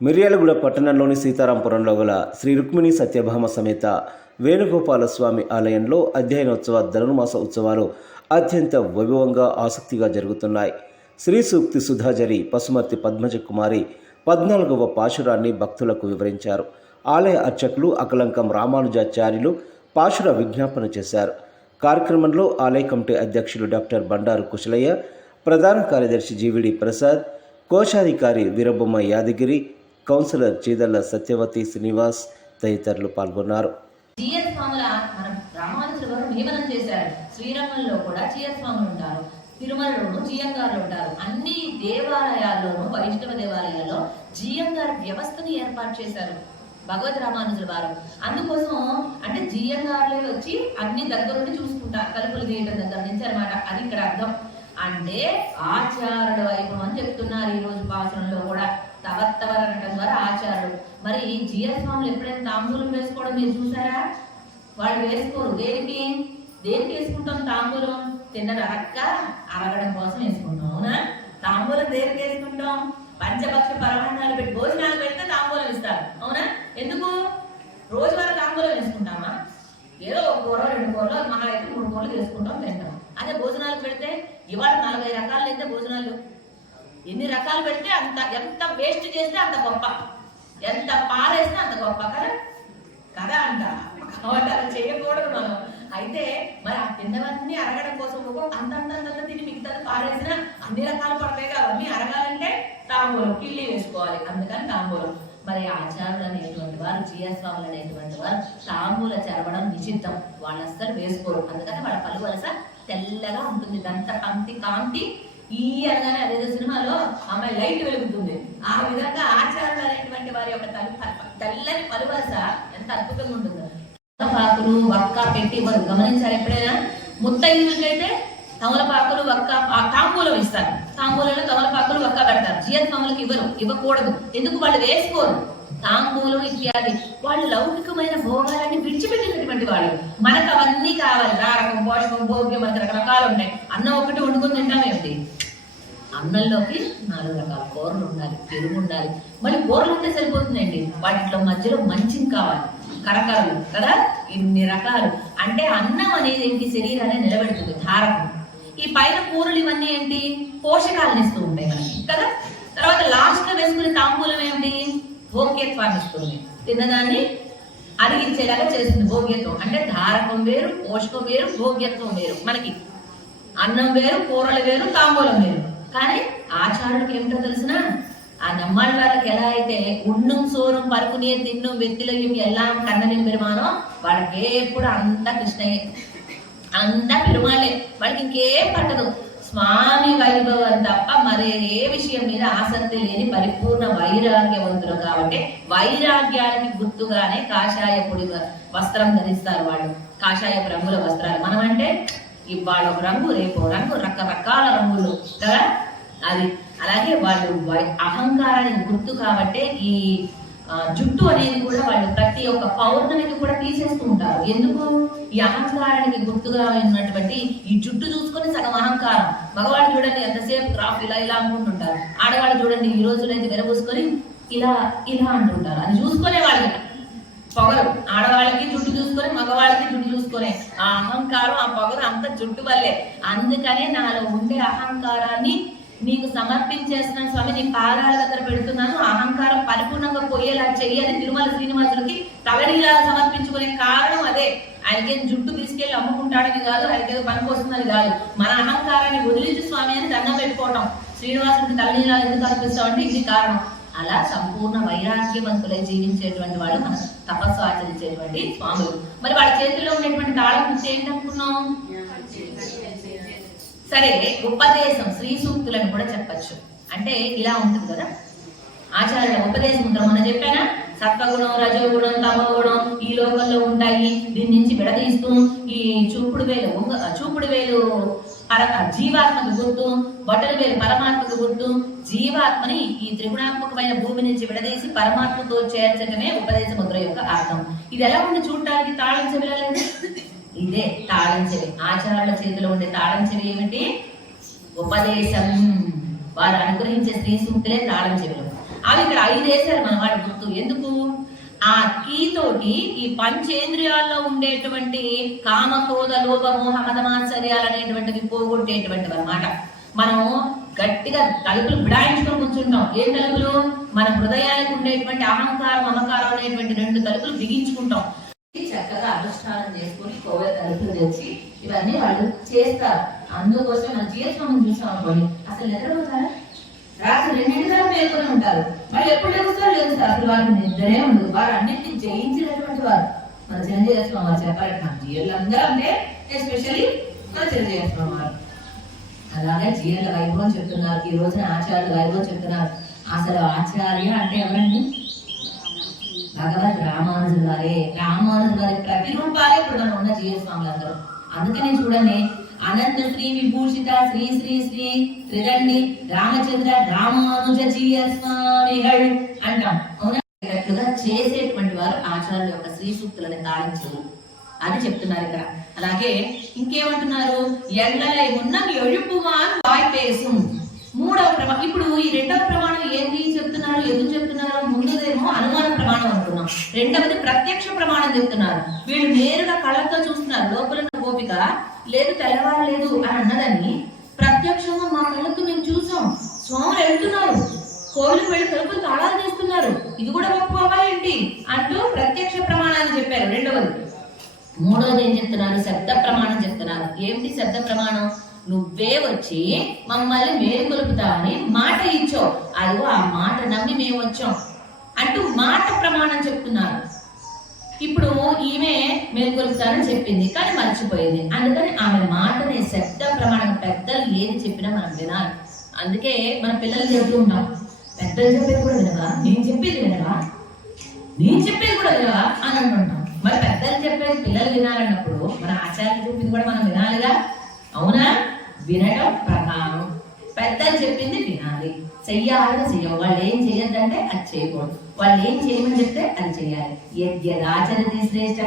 మిర్యాలగూడ పట్టణంలోని సీతారాంపురంలో గల శ్రీ రుక్మిణి సత్యభామ సమేత వేణుగోపాలస్వామి ఆలయంలో అధ్యయనోత్సవ ధనుర్మాస ఉత్సవాలు అత్యంత వైభవంగా ఆసక్తిగా జరుగుతున్నాయి. శ్రీ సూక్తి సుధాజరి పశుమర్తి పద్మజ కుమారి పద్నాలుగవ పాశురాన్ని భక్తులకు వివరించారు. ఆలయ అర్చకులు అకలంకం రామానుజాచార్యులు పాశుర విజ్ఞాపన చేశారు. కార్యక్రమంలో ఆలయ కమిటీ అధ్యక్షులు డాక్టర్ బండారు కుశలయ్య ప్రధాన కార్యదర్శి జీవిడి ప్రసాద్ కోశాధికారి వీరబొమ్మ యాదగిరి కౌన్సిలర్ చీదల్ల సత్యవతి శ్రీనివాస్ తదితరులు పాల్గొన్నారు. జిఎస్ స్వాముల మనం రామానుజుల వారు నియమనం చేశారు. శ్రీరంగంలో కూడా జిఎస్ స్వాములు ఉంటారు. తిరుమలలోను జియంగారులు ఉంటారు. అన్ని దేవాలయాల్లోనూ వైష్ణవ దేవాలయాల్లో జియంగారు వ్యవస్థను ఏర్పాటు చేశారు. భగవద్ రామానుజుల వారు. అందుకోసం అంటే జియంగారులే వచ్చి అన్ని దగ్గరుండి చూసుకుంటారు తలుపులు తీయడం దగ్గర నుంచి అనమాట అది ఇక్కడ అర్థం. అంటే ఆచారుల వైభవం అని చెప్తున్నారు ఈ రోజు పాసనంలో కూడా. ప్రవర్తవర్ అనడం ద్వారా ఆచారులు. మరి జిఎస్ స్వాములు ఎప్పుడైనా తాంబూలం వేసుకోవడం మీరు చూసారా? వాళ్ళు వేసుకోరు. దేనికి? దేనికి వేసుకుంటాం తాంబూలం? తిన్నది అరక్క అరగడం కోసం వేసుకుంటాం అవునా? తాంబూలం దేనికి వేసుకుంటాం? పంచభక్ష పరమాన్నాలు పెట్టి భోజనాలు పెడితే తాంబూలం ఇస్తారు అవునా? ఎందుకు? రోజువారీ తాంబూలం వేసుకుంటామా? ఏదో ఒక కూర రెండు కూరలు మన అయితే మూడు కూరలు వేసుకుంటాం తింటాం. అదే భోజనాలు పెడితే ఇవాళ నలభై రకాలు అయితే భోజనాలు ఎన్ని రకాలు పెడితే అంత ఎంత వేస్ట్ చేస్తే అంత గొప్ప. ఎంత పారేస్తే అంత గొప్ప కదా? కదా అంట. కాబట్టి అలా చేయకూడదు మనం. అయితే మరి ఆ తిన్నవన్నీ అరగడం కోసం అంత అంత అంత తిని మిగతాది పారేసినా అన్ని రకాలు పడతాయి కదా అవన్నీ అరగాలంటే తాంబూలం కిళ్ళి వేసుకోవాలి. అందుకని తాంబూలం. మరి ఆచారులు అనేటువంటి వారు జిఎస్వాములు అనేటువంటి వారు తాంబూల చరవడం నిషిద్ధం. వాళ్ళు అస్సలు వేసుకోరు. అందుకని వాళ్ళ పలు వలస తెల్లగా ఉంటుంది. దంత పంక్తి కాంతి ఈ అనగానే అదేదో సినిమాలో అమ్మాయి లైట్ వెలుగుతుంది. ఆ విధంగా ఆచారాలు అనేటువంటి వారి యొక్క తల్లి తెల్లని పలువాస ఎంత అద్భుతంగా ఉంటుందో. తమలపాకులు వక్క పెట్టి వారు గమనించారు ఎప్పుడైనా? ముత్తైదులకైతే తమలపాకులు వక్క తాంబూలం ఇస్తారు. తాంబూలంలో తమలపాకులు వక్క పెడతారు జిఎస్ స్వాములకు ఇవ్వరు ఇవ్వకూడదు. ఎందుకు? వాళ్ళు వేసుకోరు. తాంబూలం ఇత్యాది. వాళ్ళు లౌకికమైన భోగాలన్నీ విడిచిపెట్టినటువంటి వాళ్ళు. మనకు అవన్నీ కావాలి. రారకం పోషకం భోగ్యం మనకు రకరకాలు ఉంటాయి అన్నం ఒకటి వండుకొని తింటామేమిటి అన్నంలోకి నాలుగు రకాల కూరలు ఉండాలి పెరుగు ఉండాలి. మళ్ళీ కూరలు ఉంటే సరిపోతుందండి. వాటిలో మధ్యలో మంచిని కావాలి. కరకరలు కదా? ఇన్ని రకాలు. అంటే అన్నం అనేది ఏంటి? శరీరాన్ని నిలబెడుతుంది ధారకం. ఈ పైన కూరలు ఇవన్నీ ఏంటి? పోషకాలను ఇస్తూ ఉంటాయి మనకి కదా? తర్వాత లాస్ట్లో వేసుకునే తాంబూలం ఏమిటి? భోగ్యత్వాన్ని ఇస్తుంది. తిన్నదాన్ని అరిగించేలాగా చేస్తుంది భోగ్యత్వం. అంటే ధారకం వేరు పోషకం వేరు భోగ్యత్వం వేరు మనకి. అన్నం వేరు కూరలు వేరు తాంబూలం వేరు. కానీ ఆచారులకు ఏమిటో తెలిసిన? ఆ నమ్మాళ్ళ వాళ్ళకి ఎలా అయితే ఉన్నం సోరం పరుకునే తిన్నం వెత్తిలయం ఎల్లాం కన్నని పెరుమానో వాళ్ళకి ఎప్పుడు అంతా కృష్ణయ్యే. అంతా పెరుమాలే వాళ్ళకి ఇంకేం పట్టదు. స్వామి వైభవం తప్ప మరే ఏ విషయం మీద ఆసక్తి లేని పరిపూర్ణ వైరాగ్యవంతులు కాబట్టి వైరాగ్యానికి గుర్తుగానే కాషాయ పొడి వస్త్రం ధరిస్తారు వాళ్ళు. కాషాయపు రంగుల వస్త్రాలు. మనం అంటే ఇవాళ ఒక రంగు రేపు రంగు రకరకాల రంగులు కదా? అది అలాగే వాళ్ళు అహంకారానికి గుర్తు కాబట్టే ఈ జుట్టు అనేది కూడా వాళ్ళు ప్రతి ఒక్క పౌర్ణమికి కూడా తీసేస్తూ ఉంటారు. ఎందుకు? ఈ అహంకారానికి గుర్తుగా ఉన్నటువంటి ఈ జుట్టు చూసుకొని సగం అహంకారం. మగవాళ్ళు చూడండి ఎంతసేపు క్రాఫ్ ఇలా ఇలా అనుకుంటుంటారు. ఆడవాళ్ళు చూడండి ఈ రోజులైతే అయితే ఇలా ఇలా అంటుంటారు. అది చూసుకునే వాళ్ళకి పొగరు. ఆడవాళ్ళకి జుట్టు చూసుకొని మగవాళ్ళకి జుట్టు చూసుకొని. ఆ అహంకారం ఆ పొగరు అంత జుట్టు వల్లే. అందుకనే నాలో ఉండే అహంకారాన్ని నీకు సమర్పించేస్తున్నాను స్వామి నీ పాదాల దగ్గర పెడుతున్నాను. అహంకారం పరిపూర్ణంగా పోయేలా చెయ్యాలి. తిరుమల శ్రీనివాసులకి తలనీలాలు సమర్పించుకునే కారణం అదే. ఆయనకేం జుట్టు తీసుకెళ్ళి అమ్ముకుంటాడని కాదు ఆయనకేదో పనికి వస్తుందని కాదు. మన అహంకారాన్ని వదిలించు స్వామి అని దండం పెట్టుకోవటం. శ్రీనివాసుడికి తలనీలాలు ఎందుకు అర్పిస్తామంటే ఇది కారణం. అలా సంపూర్ణ వైరాగ్యవంతులై జీవించేటువంటి వాళ్ళు మన తపస్సు ఆచరించేటువంటి స్వాములు. మరి వాళ్ళ చేతిలో ఉన్నటువంటి తాళం ముద్ద ఏంటనుకున్నాం? సరే ఉపదేశం శ్రీ సూక్తులను కూడా చెప్పచ్చు. అంటే ఇలా ఉంటుంది కదా? ఆచార్యుల ఉపదేశం ఉంటుంది మనం చెప్పానా? సత్వగుణం రజోగుణం తమగుణం ఈ లోకంలో ఉంటాయి. దీని నుంచి విడదీస్తూ ఈ చూపుడు వేలు చూపుడు వేలు పర జీవాత్మకు గుర్తు బొట్టల వేలు పరమాత్మకు గుర్తు జీవాత్మని ఈ త్రిగుణాత్మకమైన భూమి నుంచి విడదీసి పరమాత్మతో చేర్చడమే ఉపదేశ ముద్ర యొక్క అర్థం. ఇది ఎలా ఉంది చూడటానికి తాళం చెవిలాలండి ఇదే తాళం చెవి. ఆచారాల చేతిలో ఉండే తాళం చెవి ఏమిటి? ఉపదేశం. వారు అనుగ్రహించే స్త్రీ సూక్తులే తాళం చెవిలో. అవి ఇక్కడ ఐదు వేసారు మన వాడు గుర్తు. ఎందుకు? ఆ కీ తోటి ఈ పంచేంద్రియాల్లో ఉండేటువంటి కామ క్రోధ లోభ మోహ అనేటువంటివి పోగొట్టేటువంటివి అన్నమాట మనం గట్టిగా తలుపులు బిడాయించుకొని కూర్చుంటాం. ఏ తలుపులు? మన హృదయానికి ఉండేటువంటి అహంకారం మమకారం అనేటువంటి రెండు తలుపులు బిగించుకుంటాం. చక్కగా అనుష్ఠానం చేసుకొని కోవెల తలుపులు తెచ్చి ఇవన్నీ వాళ్ళు చేస్తారు. అందుకోసం మన జీవితం చూసాం అనుకోండి అసలు నిద్రపోతారా రాత్రి రెండింటి మేల్కొని ఉంటారు. మరి ఎప్పుడు లెగుస్తారు లెగుస్తారు అసలు వారికి నిద్రే ఉండదు. వారు అన్నింటినీ జయించినటువంటి వారు. మన చిరంజీవి స్వామి వారు చెప్పాలి మన జీవులు అందరూ అంటే ఎస్పెషల్లీ మన చిరంజీవి స్వామి వారు. అలాగే జీవుల వైభవం చెప్తున్నారు. ఈ రోజున ఆచార్యుల వైభవం చెప్తున్నారు. అసలు ఆచార్య అంటే ఎవరండి? భగవద్ రామానుజులు వారే. రామానుజులు వారి ప్రతిరూపాలే ఇప్పుడు మనం ఉన్న జీవ స్వాములందరూ అందుకనే చూడండి అనంత శ్రీ విభూషిత శ్రీ శ్రీ శ్రీ త్రిదండి రామచంద్ర రామానుజ జీయ స్వామి అంటాం అవునట్టుగా చేసేటువంటి వారు ఆచార్యుల యొక్క శ్రీ సూక్తులను తాళించరు. అని చెప్తున్నారు ఇక్కడ. అలాగే ఇంకేమంటున్నారు? ఎండలై ఉన్న ఎഴുపుమాన్ వాయిపేసు. మూడవ ప్రమాణం ఇప్పుడు ఈ రెండవ ప్రమాణం ఏంటి చెప్తున్నారు? ఎందుకు చెప్తున్నారు? ముందుదేమో అనుమాన ప్రమాణం అనుకున్నాం రెండవది ప్రత్యక్ష ప్రమాణం చెప్తున్నారు. వీళ్ళు నేరుగా కళ్ళతో చూస్తున్నారు. లోపల గోపిక లేదు తెల్లవారలేదు అని అన్నదని ప్రత్యక్షంగా మా కళ్ళతో మేము చూసాం. స్వాములు వెళ్తున్నారు. కోళ్ళు వెళ్ళి తలుపులు తాళాలు చేస్తున్నారు ఇది కూడా ఒప్పుకోవా ఏంటి? అంటూ ప్రత్యక్ష ప్రమాణాన్ని చెప్పారు. రెండవది మూడవది ఏం చెప్తున్నారు? శబ్ద ప్రమాణం చెప్తున్నారు. ఏమిటి శబ్ద ప్రమాణం? నువ్వే వచ్చి మమ్మల్ని మేలుకొలుపుతా అని మాట ఇచ్చావు. అదిగో ఆ మాట నమ్మి మేము వచ్చాం. అంటూ మాట ప్రమాణం చెప్తున్నారు. ఇప్పుడు ఈమె మేల్కొలుపుతానని చెప్పింది కానీ మర్చిపోయింది. అందుకని ఆమె మాటని శబ్ద ప్రమాణం పెద్దలు ఏది చెప్పినా మనం వినాలి. అందుకే మన పిల్లలు చెప్తూ ఉంటాం పెద్దలు చెప్పేది కూడా వినవా? నేను చెప్పేది వినవా? నేను చెప్పేది కూడా వినవా? అని అంటుంటాం మరి పెద్దలు చెప్పేది పిల్లలు వినాలన్నప్పుడు మన ఆచార్యులు చెప్పింది కూడా మనం వినాలిగా? అవునా? వినడం ప్రధానం. పెద్దలు చెప్పింది వినాలి. చెయ్యాలని చెయ్యవు. వాళ్ళు ఏం చెయ్యొద్దంటే అది చేయకూడదు. వాళ్ళు ఏం చేయమని చెప్తే అది చేయాలి యద్యదాచరతి శ్రేష్ఠ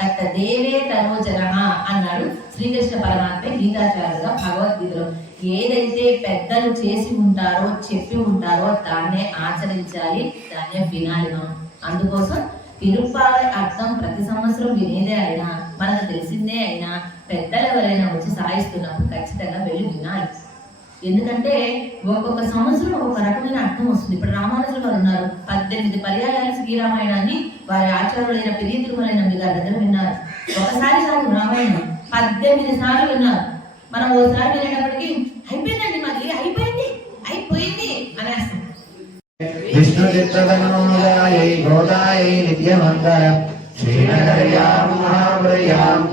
తట్ట దేవే తనోచర అన్నాడు శ్రీకృష్ణ పరమాత్మ గీతాచార్యుగా భగవద్గీతలో. ఏదైతే పెద్దలు చేసి ఉంటారో చెప్పి ఉంటారో దాన్నే ఆచరించాలి దాన్నే వినాలి మనం. అందుకోసం తిరుపాల అర్థం ప్రతి సంవత్సరం వినేదే అయినా మనకు తెలిసిందే అయినా పెద్దలు ఎవరైనా వచ్చి సాయిస్తున్నప్పుడు ఖచ్చితంగా వెళ్ళి వినాలి. ఎందుకంటే ఒక్కొక్క సంవత్సరం ఒక్కొక్క రకమైన అర్థం వస్తుంది. ఇప్పుడు రామానుజులు వారు ఉన్నారు. పద్దెనిమిది పర్యాయాలు శ్రీరామాయణాన్ని వారి ఆచార్యులైన పెరియ తిరుమలైన నమ్మి గారి దగ్గర విన్నారు. ఒకసారి సార్ రామాయణం. పద్దెనిమిది సార్లు విన్నారు. మనం ఓసారి వినేటప్పటికి అయిపోయిందండి మాది అయిపోయింది అయిపోయింది అనేస్తాం. విష్ణు శ్రీనగర్యాం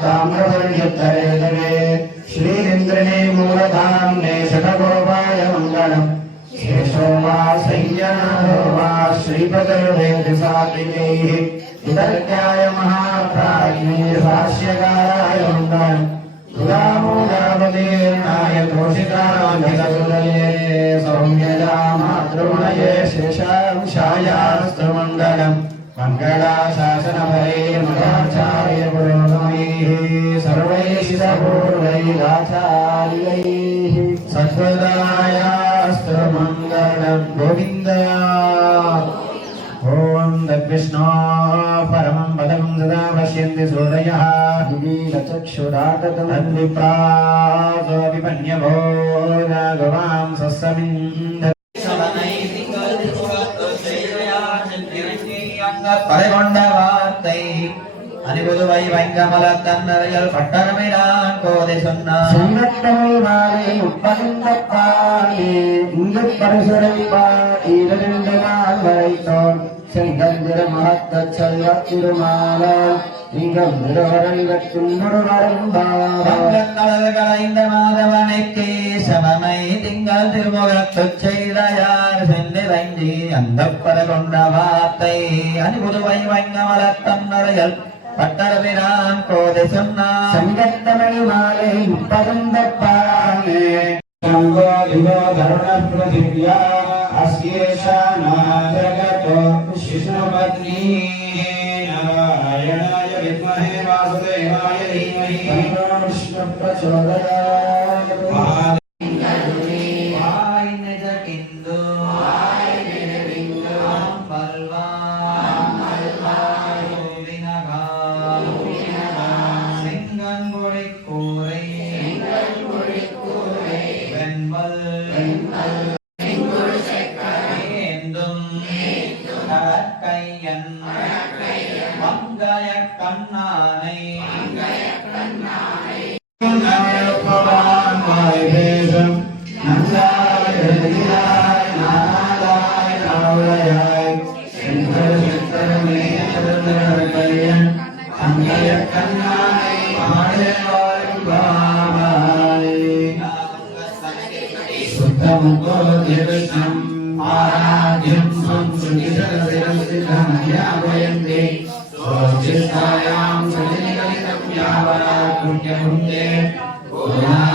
తామ్రవర్ణ్యుత్తరే श्रीरिन्द्रणे मूलधाम्ने शतगोपाय मङ्गलम् शेषो वा संयनो वा श्रीपतिर्वेदसात्विकैः विदर्गाय महाप्राज्ञे भाष्यकाराय मङ्गलम् सुरामोदापदीर्णाय तोषिताञ्जलये सौम्यजा मातृमणये शेषांशायास्तु मङ्गलम् मङ्गलाशासनभरे मदाचार्य पुरोगमैः सर्वैः पूर्वैराचार्यैः सर्वविधाचार्यैः सद्वदायास्तमङ्गलं गोविन्द ॐ तद्विष्णो परमं पदं सदा पश्यन्ति सूरयः विवीलचक्षुराटकमन्विप्रासोऽपिपन्यभो राघवां सस्समिन्द పదకొండ புதுவை வைங்கமல தன்னரையல் பட்டரமைதான் கோதை சொன்னார் சிங்கத்தமிழ் மாலை முப்பதிந்த பாடி இங்கு பரிசுரை பாடி இரண்டு நாள் வரைத்தோம் செங்கந்திர மகத்த செல்வ திருமாலா இங்கம் திருவரங்கத்தின் முருகருந்தாவந்த மாதவனைக்கு சமமை திங்கள் திருமுகத்து செய்தயார் சென்றிரைந்தி அந்த பல கொண்ட வார்த்தை அனுபுதுவை வங்க மலத்தம் பத்தரவிரான் கோதை சொன்னான் சங்கத்தமணி மாலை முப்பருந்தப்பானே சங்கோ திவோ தருண பிரதிவ்யா அஸ்யேஷா நாஜகதோ விஷ்ணுபத்னி நாராயணாய வித்மஹே வாசுதேவாய தீமஹி விஷ்ணு பிரச்சோதயா கடற்கையன் மங்கைய கண்ணானை. ఆరాధ్యం సంస్కృతి సరసిరసిద్ధమయావయంతే స్వచిత్తాయాం సజనికలితం యావరాకృత్యముందే ఓనాదస్యేన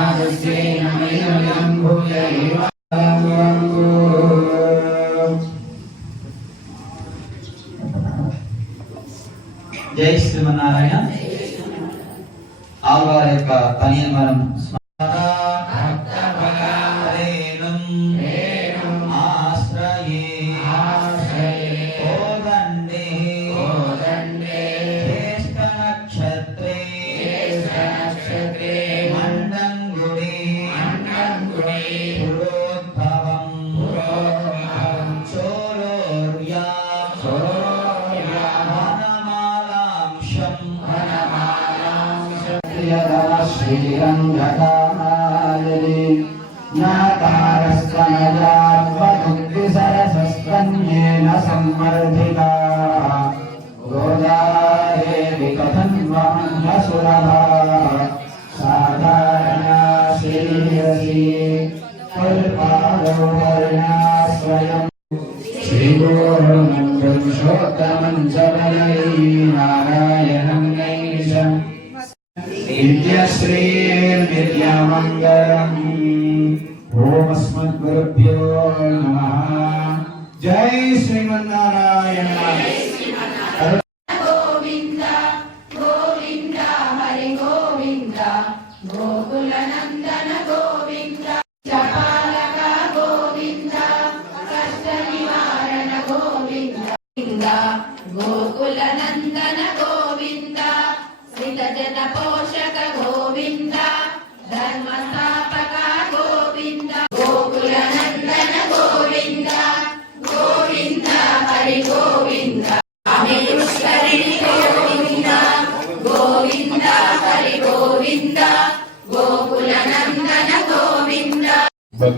सरस्वन्येन संवर्धिता। गोदादेवि कथं वहन्यसुरभा साधारणा श्रीरसि कल्पालोवर्णा स्वयं श्रीगोरणं पुरुषोत्तमं నిత్యశ్రీర్నిత్యమంగళం ఓమస్మద్గురుభ్యో నమ. జై శ్రీమన్నారాయణ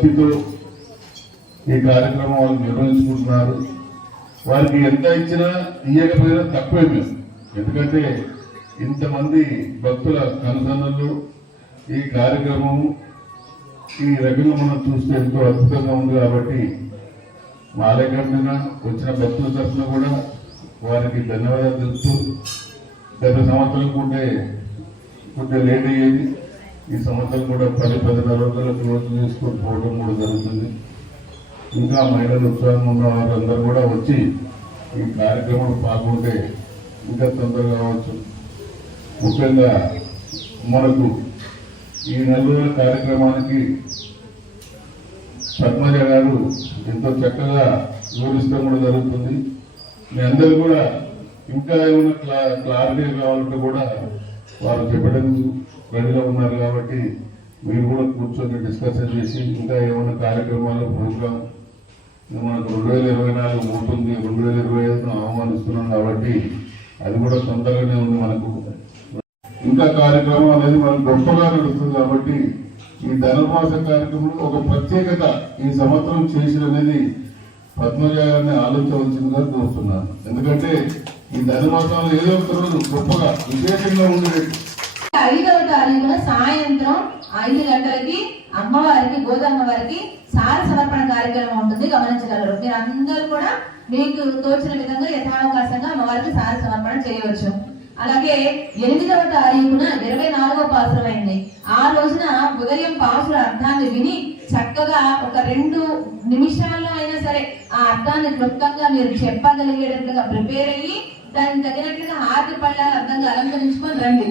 భక్తితో ఈ కార్యక్రమం వాళ్ళు నిర్వహించుకుంటున్నారు. వారికి ఎంత ఇచ్చినా ఇయ్యకపోయినా తక్కువే మేము ఎందుకంటే ఇంతమంది భక్తుల కనుసన్నలు ఈ కార్యక్రమం ఈ రకంగా మనం చూస్తే ఎంతో అద్భుతంగా ఉంది కాబట్టి మా వచ్చిన భక్తుల తరఫున కూడా వారికి ధన్యవాదాలు తెలుపుతూ గత సంవత్సరం ఉంటే కొంచెం లేట్ అయ్యేది. ఈ సంవత్సరం కూడా పది పదిన్నర రోజుల క్లోజ్ చేసుకొని పోవడం కూడా జరుగుతుంది. ఇంకా మహిళలు ఉత్సాహం ఉన్న వారందరూ కూడా వచ్చి ఈ కార్యక్రమంలో పాల్గొంటే ఇంకా తొందరగా కావచ్చు ముఖ్యంగా మనకు ఈ నెల కార్యక్రమానికి పద్మజ గారు ఎంతో చక్కగా వివరిస్తాం కూడా జరుగుతుంది. మీ అందరూ కూడా ఇంకా ఏమైనా క్లా క్లారిటీ కావాలంటే కూడా వారు చెప్పడం ప్రజలు ఉన్నారు కాబట్టి మీరు కూడా కూర్చొని డిస్కషన్ చేసి ఇంకా ఏమైనా కార్యక్రమాలు ప్రోగ్రామ్ మనకు రెండు వేల ఇరవై నాలుగు ఉంటుంది రెండు వేల ఇరవై ఐదును ఆహ్వానిస్తున్నాం కాబట్టి అది కూడా తొందరగానే ఉంది మనకు. ఇంకా కార్యక్రమం అనేది మనకు గొప్పగా నడుస్తుంది కాబట్టి ఈ ధనుర్మాస కార్యక్రమంలో ఒక ప్రత్యేకత ఈ సంవత్సరం చేసిన అనేది పద్మజ గారిని ఆలోచించవలసిందిగా కోరుతున్నాను. ఎందుకంటే ఈ ధనుర్మాసంలో ఏదో ఒక రోజు గొప్పగా విశేషంగా ఉండేది ఐదవ తారీఖున సాయంత్రం ఐదు గంటలకి అమ్మవారికి గోదమ్మ వారికి సార సమర్పణ కార్యక్రమం ఉంటుంది. గమనించగలరు. మీరు అందరూ కూడా మీకు తోచిన విధంగా యథావకాశంగా అమ్మవారికి సార సమర్పణ చేయవచ్చు. అలాగే ఎనిమిదవ తారీఖున ఇరవై నాలుగో పాసురమైంది ఆ రోజున ఉదయం పాసుల అర్థాన్ని విని చక్కగా ఒక రెండు నిమిషాల్లో అయినా సరే ఆ అర్థాన్ని క్లుప్తంగా మీరు చెప్పగలిగేటట్లుగా ప్రిపేర్ అయ్యి దానికి తగినట్లుగా హారతి పళ్ళాలు అర్థంగా అలంకరించుకొని రండి.